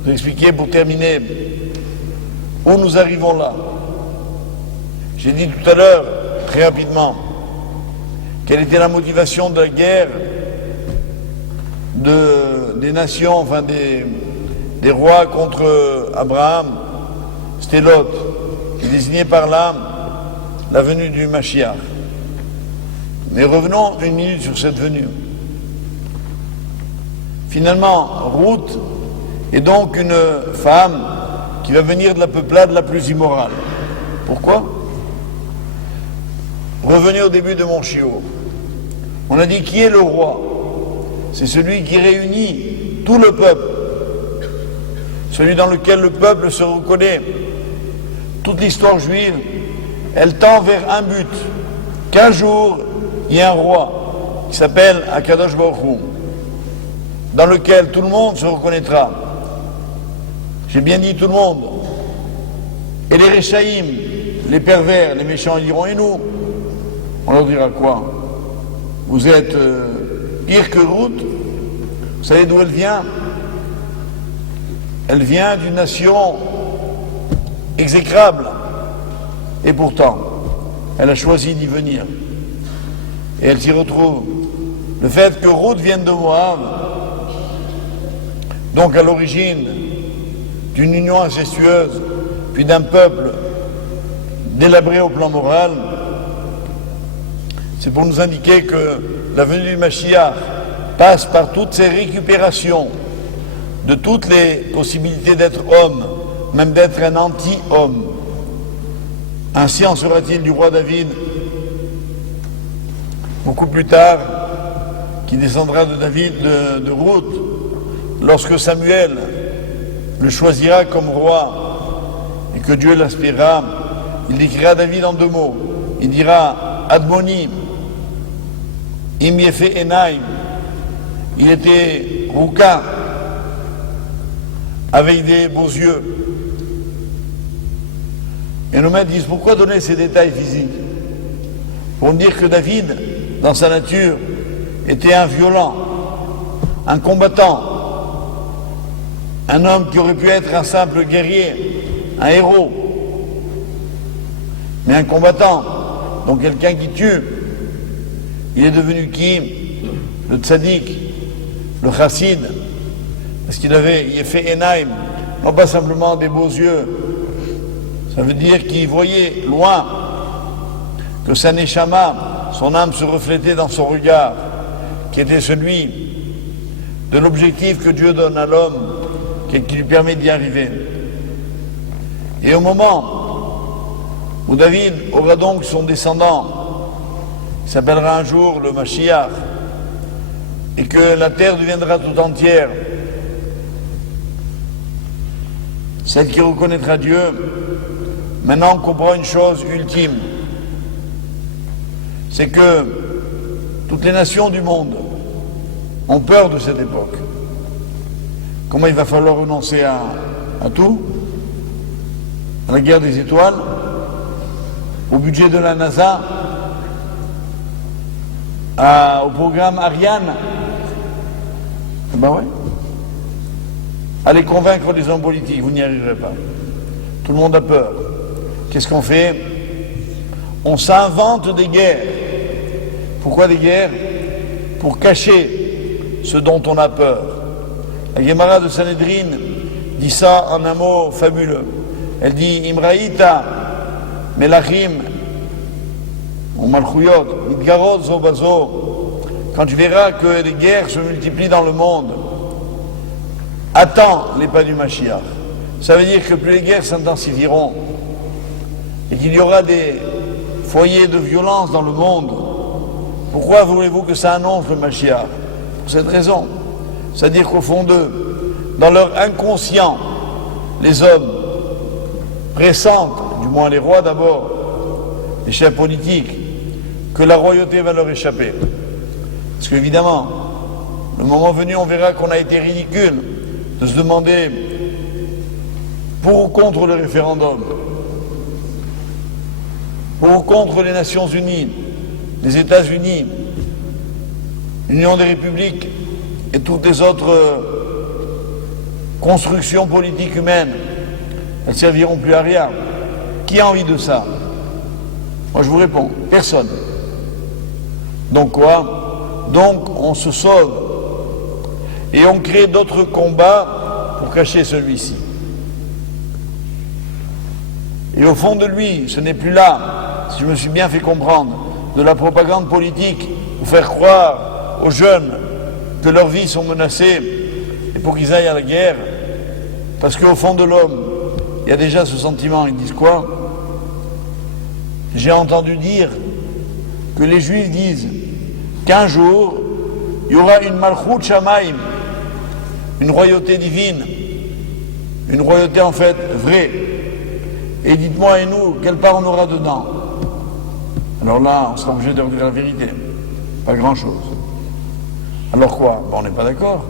vous expliquer pour terminer où nous arrivons là. J'ai dit tout à l'heure, très rapidement, quelle était la motivation de la guerre des nations, enfin des rois contre Abraham. C'était Lot, qui désignait par là la venue du Mashiach. Mais revenons une minute sur cette venue. Finalement, Ruth est donc une femme qui va venir de la peuplade la plus immorale. Pourquoi? Revenez au début de mon shiur. On a dit qui est le roi? C'est celui qui réunit tout le peuple, celui dans lequel le peuple se reconnaît. Toute l'histoire juive, elle tend vers un but, qu'un jour, il y a un roi qui s'appelle Akadosh Baruch Hu, dans lequel tout le monde se reconnaîtra. J'ai bien dit tout le monde. Et les Réchaïm, les pervers, les méchants, ils diront, et nous? On leur dira quoi? Vous êtes pire que Ruth? Vous savez d'où elle vient? Elle vient d'une nation exécrable, Et pourtant, elle a choisi d'y venir. Et elle s'y retrouve. Le fait que Ruth vienne de Moab, donc à l'origine d'une union incestueuse, puis d'un peuple délabré au plan moral, c'est pour nous indiquer que la venue du Mashiach passe par toutes ces récupérations de toutes les possibilités d'être homme, même d'être un anti-homme. Ainsi en sera-t-il du roi David, beaucoup plus tard, qui descendra de David, de Ruth, lorsque Samuel le choisira comme roi et que Dieu l'aspirera, il décrira David en 2 mots. Il dira Admoni, Im Yefe Enaim. Il était rouquin, avec des beaux yeux. Et nos maîtres disent pourquoi donner ces détails physiques? Pour dire que David, dans sa nature, était un violent, un combattant, un homme qui aurait pu être un simple guerrier, un héros, mais un combattant, donc quelqu'un qui tue. Il est devenu qui? Le tzaddik, le chassid, parce qu'il avait fait Enaim, non pas simplement des beaux yeux, ça veut dire qu'il voyait loin, que sa neshama, son âme se reflétait dans son regard, qui était celui de l'objectif que Dieu donne à l'homme, qui lui permet d'y arriver. Et au moment où David aura donc son descendant, il s'appellera un jour le Mashiach, et que la terre deviendra tout entière celle qui reconnaîtra Dieu, maintenant on comprend une chose ultime, c'est que toutes les nations du monde ont peur de cette époque. Comment il va falloir renoncer à tout? À la guerre des étoiles, au budget de la NASA, au programme Ariane. Ben ouais. Allez convaincre les hommes politiques, vous n'y arriverez pas. Tout le monde a peur. Qu'est-ce qu'on fait? On s'invente des guerres. Pourquoi des guerres? Pour cacher ce dont on a peur. La Gemara de Sanhedrin dit ça en un mot fabuleux. Elle dit Imraïta, Melachim, ou Malchuyot, Idgarot, Zobazo. Quand tu verras que les guerres se multiplient dans le monde, attends les pas du Mashiach. Ça veut dire que plus les guerres s'intensifieront et qu'il y aura des foyers de violence dans le monde. Pourquoi voulez-vous que ça annonce le Mashiach? Pour cette raison. C'est-à-dire qu'au fond d'eux, dans leur inconscient, les hommes pressentent, du moins les rois d'abord, les chefs politiques, que la royauté va leur échapper. Parce qu'évidemment, le moment venu, on verra qu'on a été ridicule de se demander pour ou contre le référendum, pour ou contre les Nations Unies, les États-Unis, l'Union des républiques et toutes les autres constructions politiques humaines. Elles ne serviront plus à rien. Qui a envie de ça? Moi je vous réponds, personne. Donc quoi? Donc on se sauve et on crée d'autres combats pour cacher celui-ci. Et au fond de lui, ce n'est plus là, si je me suis bien fait comprendre, de la propagande politique pour faire croire aux jeunes que leurs vies sont menacées et pour qu'ils aillent à la guerre, parce qu'au fond de l'homme, il y a déjà ce sentiment. Ils disent quoi? J'ai entendu dire que les Juifs disent qu'un jour, il y aura une Malchut Shamaim, une royauté divine, une royauté en fait vraie. Et dites-moi, et nous, quelle part on aura dedans? Alors là, on sera obligé de dire la vérité. Pas grand-chose. Alors quoi? Ben, on n'est pas d'accord.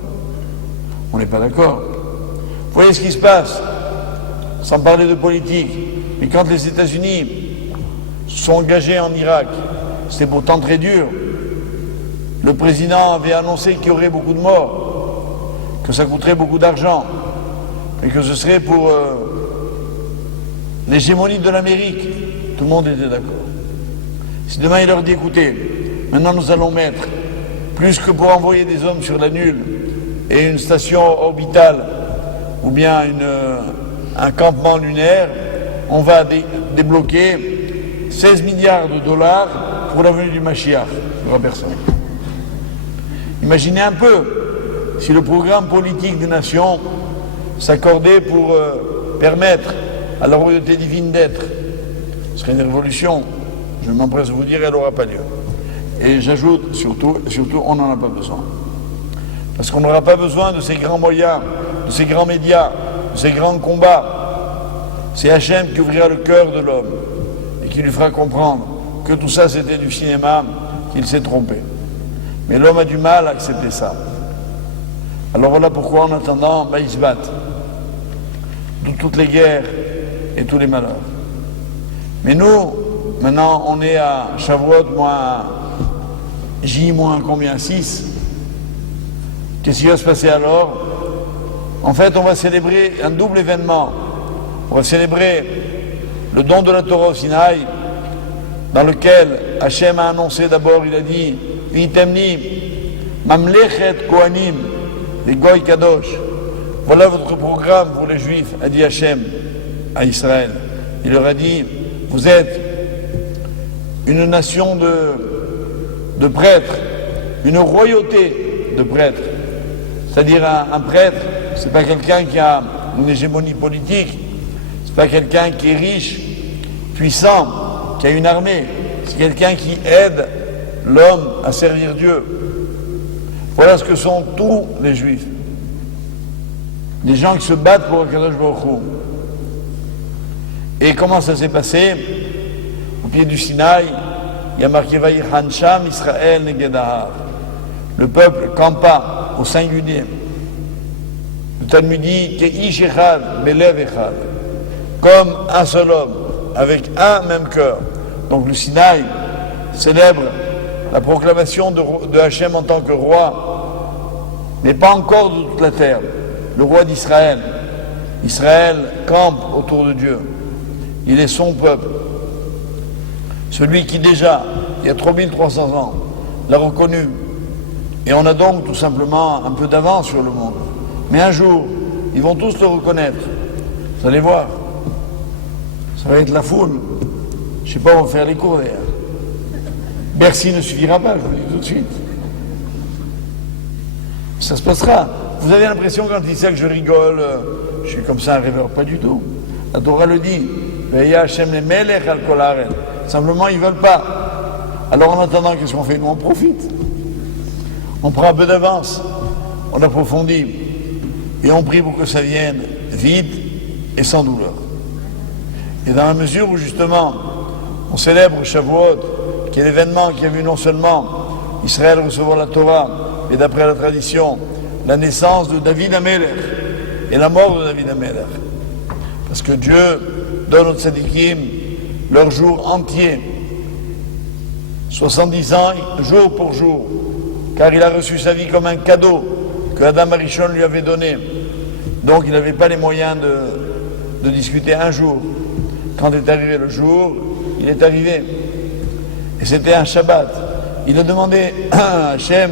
On n'est pas d'accord. Vous voyez ce qui se passe, sans parler de politique. Mais quand les États-Unis sont engagés en Irak, c'était pourtant très dur. Le président avait annoncé qu'il y aurait beaucoup de morts, que ça coûterait beaucoup d'argent, et que ce serait pour l'hégémonie de l'Amérique. Tout le monde était d'accord. Si demain il leur dit, écoutez, maintenant nous allons mettre, plus que pour envoyer des hommes sur la Lune et une station orbitale ou bien un campement lunaire, on va débloquer 16 milliards de dollars pour la venue du Mashiach. Il n'y aura personne. Imaginez un peu si le programme politique des nations s'accordait pour permettre à la royauté divine d'être. Ce serait une révolution. Je m'empresse de vous dire, elle n'aura pas lieu. Et j'ajoute, surtout, on n'en a pas besoin. Parce qu'on n'aura pas besoin de ces grands moyens, de ces grands médias, de ces grands combats. C'est Hachem qui ouvrira le cœur de l'homme et qui lui fera comprendre que tout ça c'était du cinéma, qu'il s'est trompé. Mais l'homme a du mal à accepter ça. Alors voilà pourquoi en attendant, ils se battent. D'où toutes les guerres et tous les malheurs. Mais nous, maintenant on est à Shavuot moins J moins combien 6. Qu'est-ce qui va se passer alors? En fait, on va célébrer un double événement. On va célébrer le don de la Torah au Sinaï, dans lequel Hachem a annoncé d'abord, il a dit Vitemni, Mamlechet Kohanim, les Goy Kadosh. Voilà votre programme pour les Juifs, a dit Hachem à Israël. Il leur a dit vous êtes une nation de prêtres, une royauté de prêtres. C'est-à-dire un prêtre, c'est pas quelqu'un qui a une hégémonie politique, c'est pas quelqu'un qui est riche, puissant, qui a une armée, c'est quelqu'un qui aide l'homme à servir Dieu. Voilà ce que sont tous les Juifs. Des gens qui se battent pour Akadosh Baruch Hu. Et comment ça s'est passé? Au pied du Sinaï, il y a marqué Vaïchan Sham Israël Negedahar. Le peuple campa au singulier. Le Talmud dit Keish Echad, Belev Echad, comme un seul homme, avec un même cœur. Donc le Sinaï célèbre la proclamation de Hachem en tant que roi, mais pas encore de toute la terre, le roi d'Israël. Israël campe autour de Dieu. Il est son peuple. Celui qui déjà, il y a 3300 ans, l'a reconnu. Et on a donc tout simplement un peu d'avance sur le monde. Mais un jour, ils vont tous le reconnaître. Vous allez voir. Ça va être la foule. Je ne sais pas où on va faire les cours d'ailleurs. Bercy ne suffira pas, je vous le dis tout de suite. Ça se passera. Vous avez l'impression quand il sait que je rigole, je suis comme ça un rêveur, pas du tout. La Torah le dit. Simplement, ils ne veulent pas. Alors en attendant, qu'est-ce qu'on fait? Nous, on profite. On prend un peu d'avance, on approfondit, et on prie pour que ça vienne vite et sans douleur. Et dans la mesure où justement, on célèbre Shavuot, qui est l'événement qui a vu non seulement Israël recevoir la Torah, mais d'après la tradition, la naissance de David Amelech et la mort de David Amelech. Parce que Dieu donne aux tzadikim leur jour entier, 70 ans, jour pour jour, car il a reçu sa vie comme un cadeau que Adam Arishon lui avait donné. Donc il n'avait pas les moyens de discuter un jour. Quand est arrivé le jour, il est arrivé. Et c'était un Shabbat. Il a demandé à Hachem,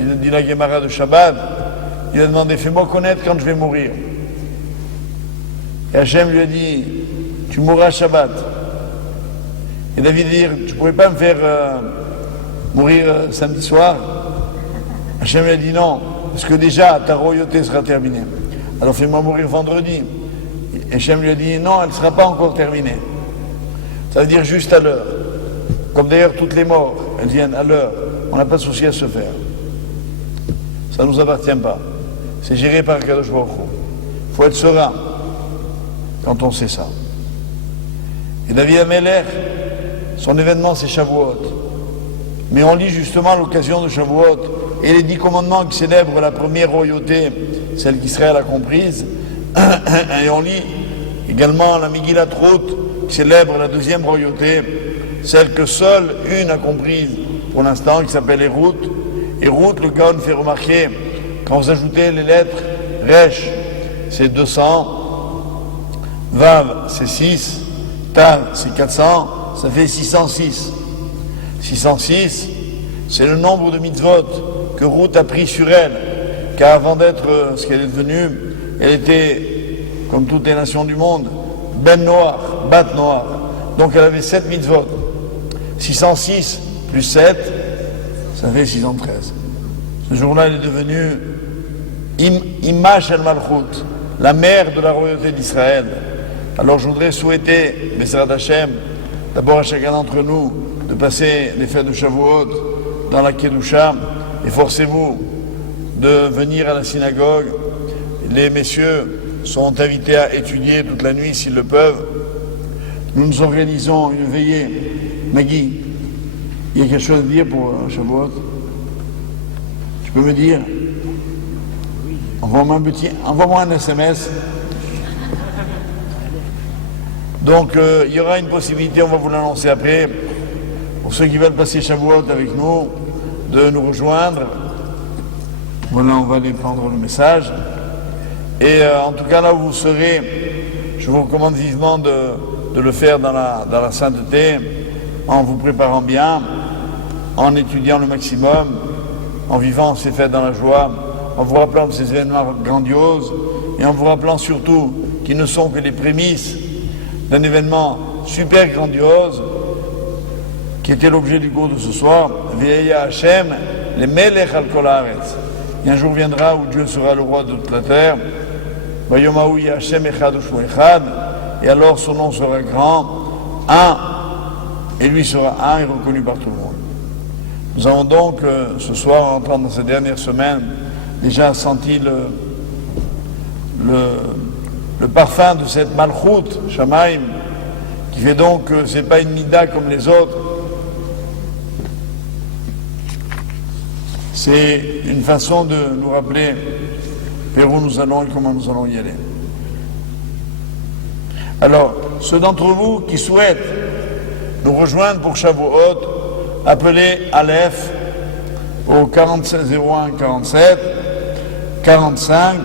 il dit la Gemara de Shabbat, il a demandé, fais-moi connaître quand je vais mourir. Et Hachem lui a dit, tu mourras Shabbat. Et David dit, tu ne pourrais pas me faire mourir samedi soir? Hachem lui a dit non, parce que déjà ta royauté sera terminée. Alors fais-moi mourir vendredi. Et Hachem lui a dit non, elle ne sera pas encore terminée. Ça veut dire juste à l'heure. Comme d'ailleurs toutes les morts, elles viennent à l'heure. On n'a pas de souci à se faire. Ça ne nous appartient pas. C'est géré par Kadosh Baruch Hu. Il faut être serein quand on sait ça. Et David Amelech, son événement c'est Shavuot. Mais on lit justement à l'occasion de Shavuot et les 10 commandements qui célèbrent la première royauté, celle qu'Israël a comprise. Et on lit également la Megillat Ruth qui célèbre la deuxième royauté, celle que seule une a comprise pour l'instant, qui s'appelle Ruth. Et Ruth, le Gaon fait remarquer, quand vous ajoutez les lettres, Resh, c'est 200, Vav, c'est 6, Tav, c'est 400, ça fait 606. 606, c'est le nombre de mitzvot que Ruth a pris sur elle, car avant d'être ce qu'elle est devenue, elle était, comme toutes les nations du monde, ben noir, bat noir. Donc elle avait 7 mitzvot. 606 plus 7, ça fait 613. Ce jour-là, elle est devenue Imach el-Malchut, la mère de la royauté d'Israël. Alors je voudrais souhaiter, Besrat Hashem, d'abord à chacun d'entre nous, de passer les fêtes de Shavuot dans la Kedusha, et forcez-vous de venir à la synagogue. Les messieurs sont invités à étudier toute la nuit s'ils le peuvent. Nous organisons une veillée. Maggie, il y a quelque chose à dire pour Shavuot? Tu peux me dire? Envoie-moi un SMS. Donc il y aura une possibilité, on va vous l'annoncer après, pour ceux qui veulent passer Shavuot avec nous, de nous rejoindre. Voilà, on va aller prendre le message. Et en tout cas, là où vous serez, je vous recommande vivement de le faire dans la sainteté, en vous préparant bien, en étudiant le maximum, en vivant ces fêtes dans la joie, en vous rappelant de ces événements grandioses, et en vous rappelant surtout qu'ils ne sont que les prémices d'un événement super grandiose, qui était l'objet du cours de ce soir, Ve'ya Hashem, le Melech al Kol Haaretz. Et un jour viendra où Dieu sera le roi de toute la terre, Vayomahu Hashem Echad Ushmo Echad, et alors son nom sera grand, un, et lui sera un et reconnu par tout le monde. Nous avons donc, ce soir, en entrant dans cette dernière semaine, déjà senti le parfum de cette Malchut, Shamaim, qui fait donc que ce n'est pas une Mida comme les autres, c'est une façon de nous rappeler vers où nous allons et comment nous allons y aller. Alors, ceux d'entre vous qui souhaitent nous rejoindre pour Shavuot, appelez Aleph au 47 01 47 45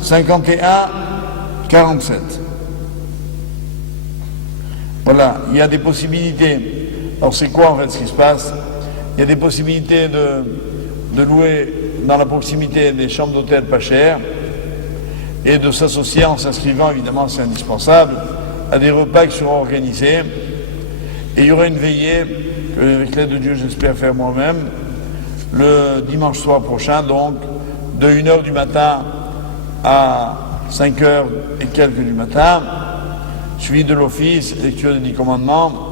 51 47. Voilà, il y a des possibilités. Alors c'est quoi en fait ce qui se passe? Il y a des possibilités de louer dans la proximité des chambres d'hôtel pas chères et de s'associer en s'inscrivant, évidemment c'est indispensable, à des repas qui seront organisés. Et il y aura une veillée, que, avec l'aide de Dieu j'espère faire moi-même, le dimanche soir prochain, donc de 1h du matin à 5h et quelques du matin, suivi de l'office, lecture des 10 commandements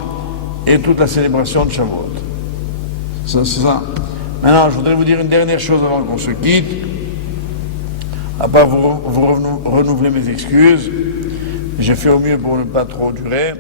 et toute la célébration de Shavuot. C'est ça. Maintenant, je voudrais vous dire une dernière chose avant qu'on se quitte, à part vous renouveler mes excuses. J'ai fait au mieux pour ne pas trop durer.